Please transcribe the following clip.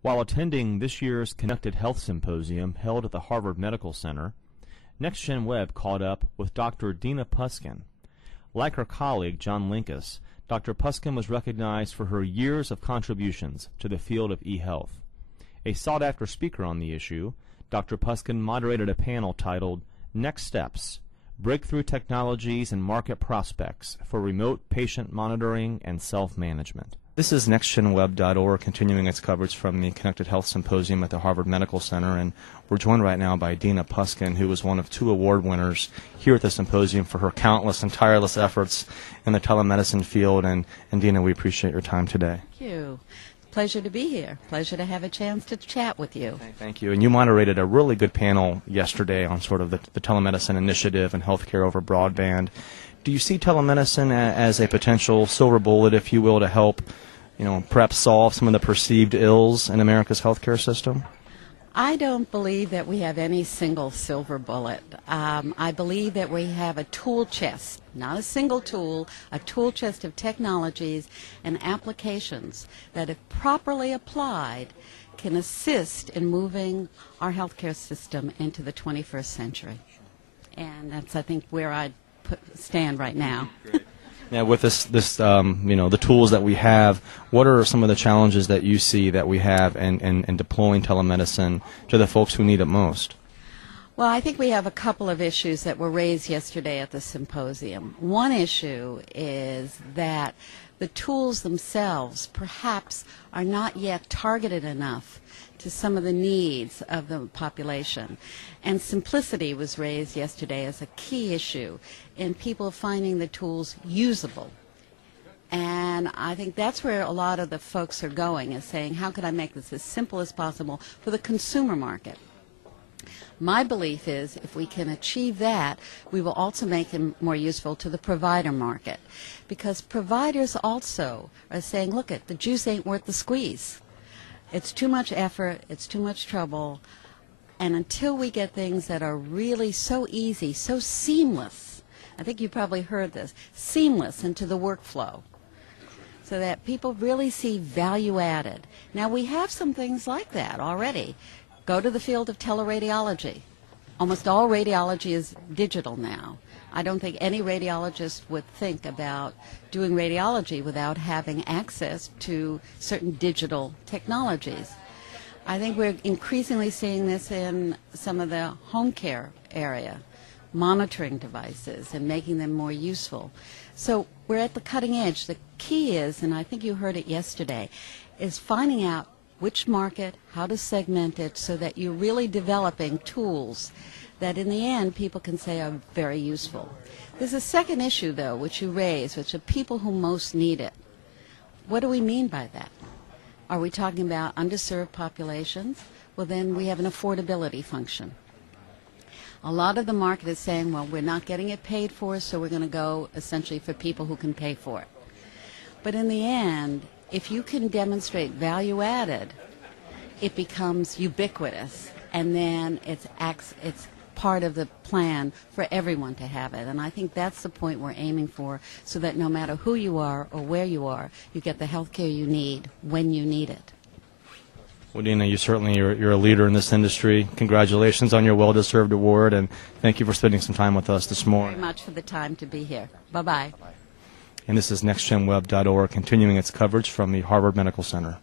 While attending this year's Connected Health Symposium held at the Harvard Medical Center, NextGenWeb caught up with Dr. Dena Puskin. Like her colleague, John Linkus, Dr. Puskin was recognized for her years of contributions to the field of e-health. A sought-after speaker on the issue, Dr. Puskin moderated a panel titled Next Steps: Breakthrough Technologies and Market Prospects for Remote Patient Monitoring and Self-Management. This is NextGenWeb.org continuing its coverage from the Connected Health Symposium at the Harvard Medical Center, and we're joined right now by Dena Puskin, who was one of 2 award winners here at the symposium for her countless and tireless efforts in the telemedicine field. And Dena, we appreciate your time today. Thank you. Pleasure to be here. Pleasure to have a chance to chat with you. Thank you. And you moderated a really good panel yesterday on sort of the telemedicine initiative and healthcare over broadband. Do you see telemedicine as a potential silver bullet, if you will, to help, perhaps solve some of the perceived ills in America's healthcare system? I don't believe that we have any single silver bullet. I believe that we have a tool chest, not a single tool, a tool chest of technologies and applications that, if properly applied, can assist in moving our healthcare system into the 21st century. And that's, I think, where I stand right now. Now, with the tools that we have, what are some of the challenges that you see that we have in deploying telemedicine to the folks who need it most? Well, I think we have a couple of issues that were raised yesterday at the symposium. One issue is that the tools themselves perhaps are not yet targeted enough to some of the needs of the population. And simplicity was raised yesterday as a key issue in people finding the tools usable. And I think that's where a lot of the folks are going, is saying, how can I make this as simple as possible for the consumer market? My belief is if we can achieve that, we will also make them more useful to the provider market. Because providers also are saying, look, the juice ain't worth the squeeze. It's too much effort, it's too much trouble, and until we get things that are really so easy, so seamless, I think you probably heard this, seamless into the workflow, so that people really see value added. Now, we have some things like that already. Go to the field of teleradiology. Almost all radiology is digital now. I don't think any radiologist would think about doing radiology without having access to certain digital technologies. I think we're increasingly seeing this in some of the home care area, monitoring devices and making them more useful. So we're at the cutting edge. The key is, and I think you heard it yesterday, is finding out which market, how to segment it so that you're really developing tools that in the end people can say are very useful. There's a second issue, though, which you raised, which are people who most need it. What do we mean by that? Are we talking about underserved populations? Well, then we have an affordability function. A lot of the market is saying, well, we're not getting it paid for, so we're going to go essentially for people who can pay for it. But in the end, if you can demonstrate value added, it becomes ubiquitous, and then it's part of the plan for everyone to have it. And I think that's the point we're aiming for, so that no matter who you are or where you are, you get the health care you need when you need it. Well, Dena, you're a leader in this industry. Congratulations on your well-deserved award, and thank you for spending some time with us this morning. Very much for the time to be here. Bye-bye. And this is NextGenWeb.org continuing its coverage from the Harvard Medical Center.